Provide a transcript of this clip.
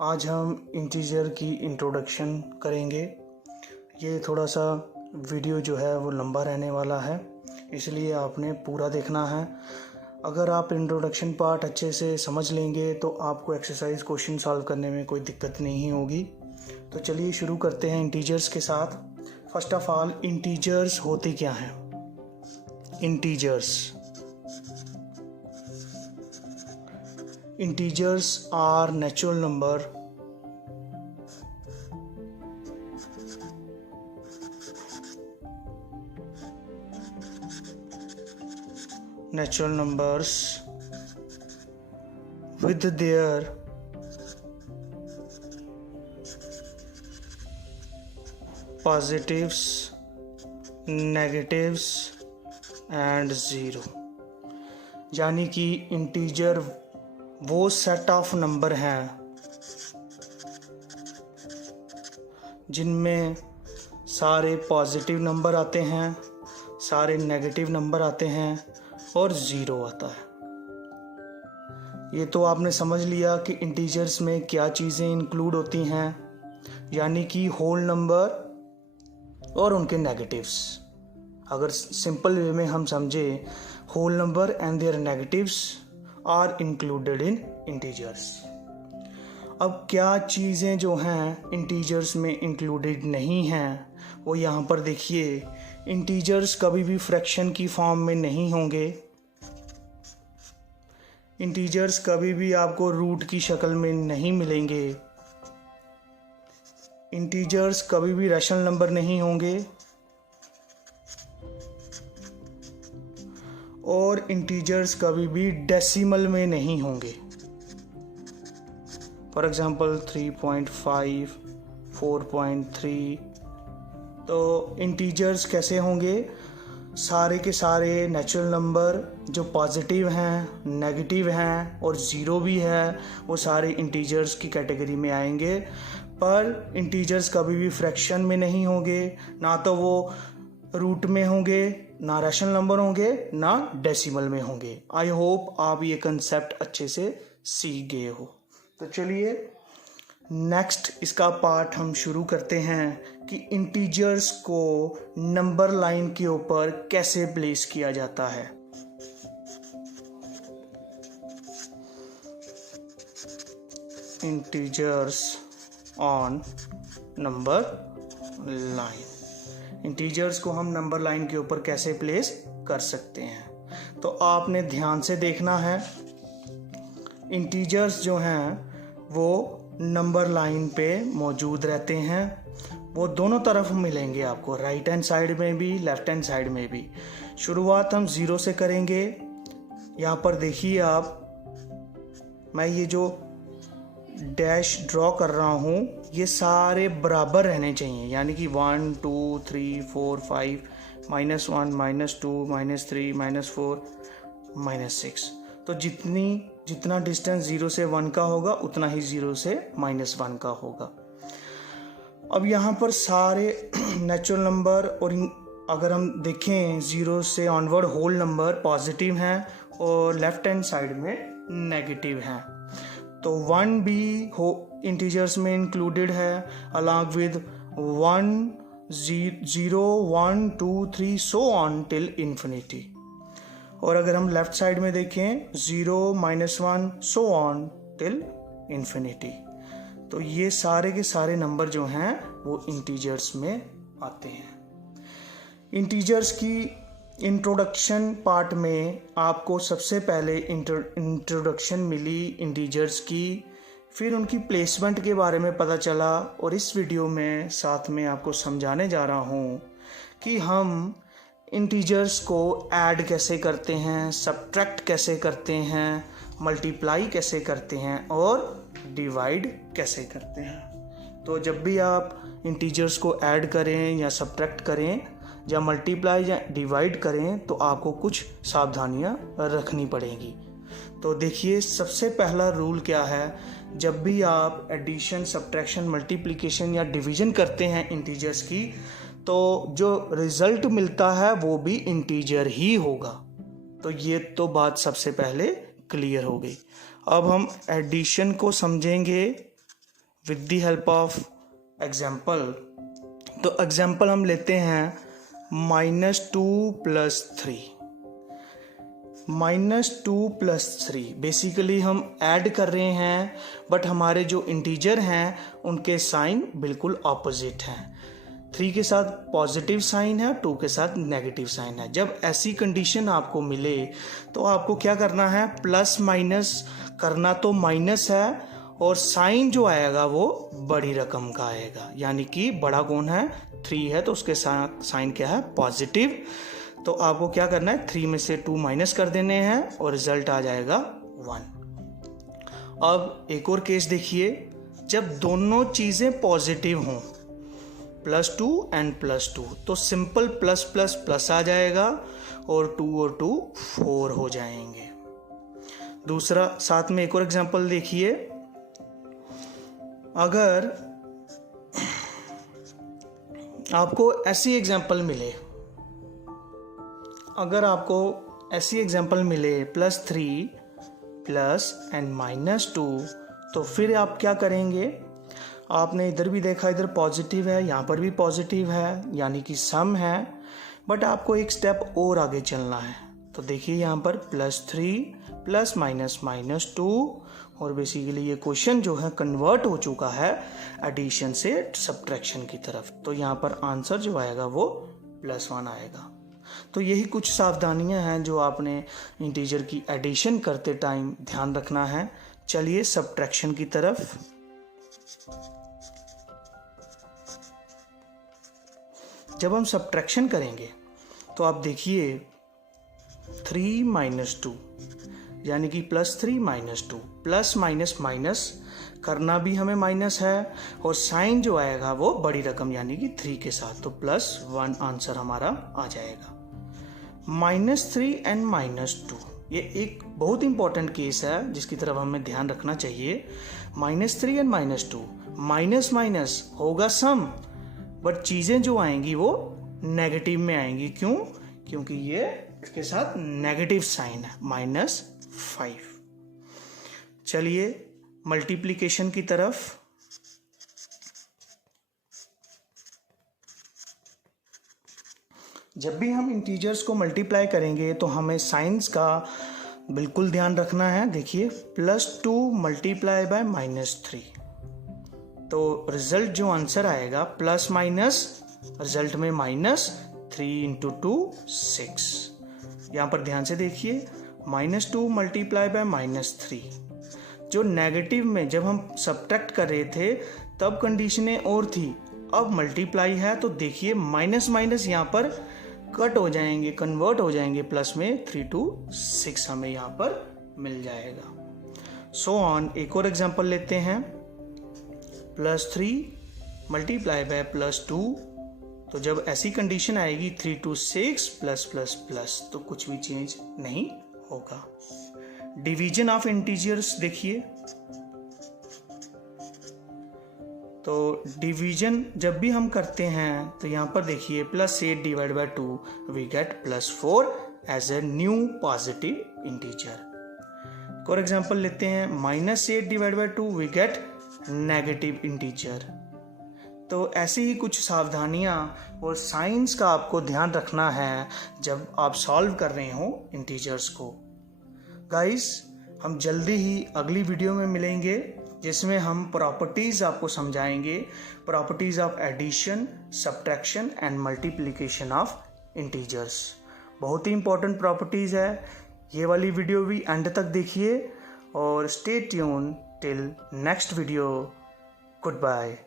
आज हम इंटीजर की इंट्रोडक्शन करेंगे। ये थोड़ा सा वीडियो जो है वो लंबा रहने वाला है, इसलिए आपने पूरा देखना है। अगर आप इंट्रोडक्शन पार्ट अच्छे से समझ लेंगे तो आपको एक्सरसाइज क्वेश्चन सॉल्व करने में कोई दिक्कत नहीं होगी। तो चलिए शुरू करते हैं इंटीजर्स के साथ। फर्स्ट ऑफ ऑल, इंटीजर्स होते क्या हैं? Integers are natural number numbers with their positives, negatives and zero। यानी कि इंटीजर वो सेट ऑफ नंबर हैं जिनमें सारे पॉजिटिव नंबर आते हैं, सारे नेगेटिव नंबर आते हैं और ज़ीरो आता है। ये तो आपने समझ लिया कि इंटीजर्स में क्या चीज़ें इंक्लूड होती हैं, यानी कि होल नंबर और उनके नेगेटिव्स। अगर सिंपल वे में हम समझे, whole number and their negatives are included in integers. अब क्या चीज़ें जो हैं इंटीजर्स में इंक्लूडेड नहीं हैं, वो यहाँ पर देखिए। इंटीजर्स कभी भी फ्रैक्शन की फॉर्म में नहीं होंगे। इंटीजर्स कभी भी आपको रूट की शक्ल में नहीं मिलेंगे। इंटीजर्स कभी भी रैशनल नंबर नहीं होंगे और इंटीजर्स कभी भी डेसिमल में नहीं होंगे। For example 3.5, 4.3। तो इंटीजर्स कैसे होंगे? सारे के सारे नेचुरल नंबर जो पॉजिटिव हैं, नेगेटिव हैं और ज़ीरो भी है, वो सारे इंटीजर्स की कैटेगरी में आएंगे। पर इंटीजर्स कभी भी फ्रैक्शन में नहीं होंगे, ना तो वो रूट में होंगे, ना रैशनल नंबर होंगे, ना डेसिमल में होंगे। आई होप आप ये कंसेप्ट अच्छे से सीख गए हो। तो चलिए नेक्स्ट इसका पार्ट हम शुरू करते हैं कि इंटीजर्स को नंबर लाइन के ऊपर कैसे प्लेस किया जाता है। Integers on number line. Integers को हम नंबर लाइन के ऊपर कैसे प्लेस कर सकते हैं, तो आपने ध्यान से देखना है। इंटीजर्स जो हैं वो नंबर लाइन पे मौजूद रहते हैं। वो दोनों तरफ मिलेंगे आपको, राइट हैंड साइड में भी, लेफ्ट हैंड साइड में भी। शुरुआत हम ज़ीरो से करेंगे। यहाँ पर देखिए आप, मैं ये जो डैश ड्रॉ कर रहा हूँ, ये सारे बराबर रहने चाहिए, यानी कि 1 2 3 4 5 -1 -2 -3 -4 -6। तो जितना डिस्टेंस 0 से 1 का होगा उतना ही 0 से -1 का होगा। अब यहाँ पर सारे नेचुरल नंबर और अगर हम देखें 0 से ऑनवर्ड होल नंबर पॉजिटिव हैं और लेफ्ट हैंड साइड में नेगेटिव हैं। तो 1 भी इंटीजर्स में इंक्लूडेड है along with 1 0 1 2 3 so on till infinity. और अगर हम लेफ्ट साइड में देखें 0 -1 सो ऑन टिल इन्फिनिटी। तो ये सारे के सारे नंबर जो हैं वो इंटीजर्स में आते हैं। इंटीजर्स की इंट्रोडक्शन पार्ट में आपको सबसे पहले इंट्रोडक्शन मिली इंटीजर्स की, फिर उनकी प्लेसमेंट के बारे में पता चला। और इस वीडियो में साथ में आपको समझाने जा रहा हूँ कि हम इंटीजर्स को ऐड कैसे करते हैं, सब्ट्रैक्ट कैसे करते हैं, मल्टीप्लाई कैसे करते हैं और डिवाइड कैसे करते हैं। तो जब भी आप इंटीजर्स को ऐड करें या सब्ट्रैक्ट करें या मल्टीप्लाई या डिवाइड करें तो आपको कुछ सावधानियां रखनी पड़ेंगी। तो देखिए, सबसे पहला रूल क्या है? जब भी आप एडिशन, सब्ट्रैक्शन, मल्टीप्लिकेशन या डिवीजन करते हैं इंटीजर्स की, तो जो रिजल्ट मिलता है वो भी इंटीजर ही होगा। तो ये तो बात सबसे पहले क्लियर हो गई। अब हम एडिशन को समझेंगे with the help of example. तो एग्जाम्पल हम लेते हैं -2 + 3। -2 + 3 बेसिकली हम ऐड कर रहे हैं, बट हमारे जो इंटीजर हैं उनके साइन बिल्कुल ऑपोजिट हैं। 3 के साथ पॉजिटिव साइन है, 2 के साथ नेगेटिव साइन है। जब ऐसी कंडीशन आपको मिले तो आपको क्या करना है, प्लस माइनस करना तो माइनस है, और साइन जो आएगा वो बड़ी रकम का आएगा, यानी कि बड़ा कौन है, 3 है, तो उसके साथ साइन क्या है, पॉजिटिव। तो आपको क्या करना है, 3 में से 2 माइनस कर देने हैं और रिजल्ट आ जाएगा 1। अब एक और केस देखिए, जब दोनों चीज़ें पॉजिटिव हों, +2 एंड +2, तो सिंपल प्लस प्लस प्लस आ जाएगा और 2 और 2 4 हो जाएंगे। दूसरा साथ में एक और एग्जांपल देखिए, अगर आपको ऐसी एग्जांपल मिले, +3 प्लस एंड -2, तो फिर आप क्या करेंगे, आपने इधर भी देखा, इधर पॉजिटिव है, यहाँ पर भी पॉजिटिव है, यानी कि सम है, बट आपको एक स्टेप और आगे चलना है। तो देखिए यहाँ पर +3 प्लस -2, और बेसिकली ये क्वेश्चन जो है कन्वर्ट हो चुका है एडिशन से सब्ट्रैक्शन की तरफ। तो यहाँ पर आंसर जो आएगा वो +1 आएगा। तो यही कुछ सावधानियां हैं जो आपने इंटीजर की एडिशन करते टाइम ध्यान रखना है। चलिए सब्ट्रैक्शन की तरफ। जब हम सब्ट्रैक्शन करेंगे तो आप देखिए 3 - 2, यानी कि +3 - 2, प्लस माइनस माइनस करना भी हमें माइनस है, और साइन जो आएगा वो बड़ी रकम यानी कि 3 के साथ, तो +1 आंसर हमारा आ जाएगा। -3 एंड -2 ये एक बहुत इंपॉर्टेंट केस है जिसकी तरफ हमें ध्यान रखना चाहिए। -3 एंड -2, माइनस माइनस होगा सम, बट चीज़ें जो आएंगी वो नेगेटिव में आएंगी। क्यों? क्योंकि ये इसके साथ नेगेटिव साइन है, -5। चलिए मल्टीप्लिकेशन की तरफ। जब भी हम इंटीजर्स को मल्टीप्लाई करेंगे तो हमें साइंस का बिल्कुल ध्यान रखना है। देखिए +2 × -3, तो रिजल्ट जो आंसर आएगा प्लस माइनस, रिजल्ट में -3 × 2 6। यहाँ पर ध्यान से देखिए, -2 × -3, जो नेगेटिव में जब हम सब्ट्रैक्ट कर रहे थे तब कंडीशनें और थी, अब मल्टीप्लाई है तो देखिए माइनस माइनस यहाँ पर कट हो जाएंगे, कन्वर्ट हो जाएंगे प्लस में, 3 to 6 हमें यहाँ पर मिल जाएगा। So on. एक और एग्जांपल लेते हैं, +3 × +2, तो जब ऐसी कंडीशन आएगी 3 to 6 प्लस तो कुछ भी चेंज नहीं होगा। डिवीजन ऑफ इंटीजर्स देखिए, तो डिवीजन जब भी हम करते हैं तो यहाँ पर देखिए +8 / 2 we get +4 as a new positive integer. और एग्जांपल लेते हैं, -8 / 2 वी गेट नेगेटिव इंटीजर। तो ऐसी ही कुछ सावधानियां और साइंस का आपको ध्यान रखना है जब आप सॉल्व कर रहे हो इंटीजर्स को। गाइस, हम जल्दी ही अगली वीडियो में मिलेंगे जिसमें हम प्रॉपर्टीज़ आपको समझाएंगे, properties of addition, subtraction and multiplication of integers. बहुत ही इंपॉर्टेंट प्रॉपर्टीज़ है। ये वाली वीडियो भी एंड तक देखिए और stay tune till next video. Good bye.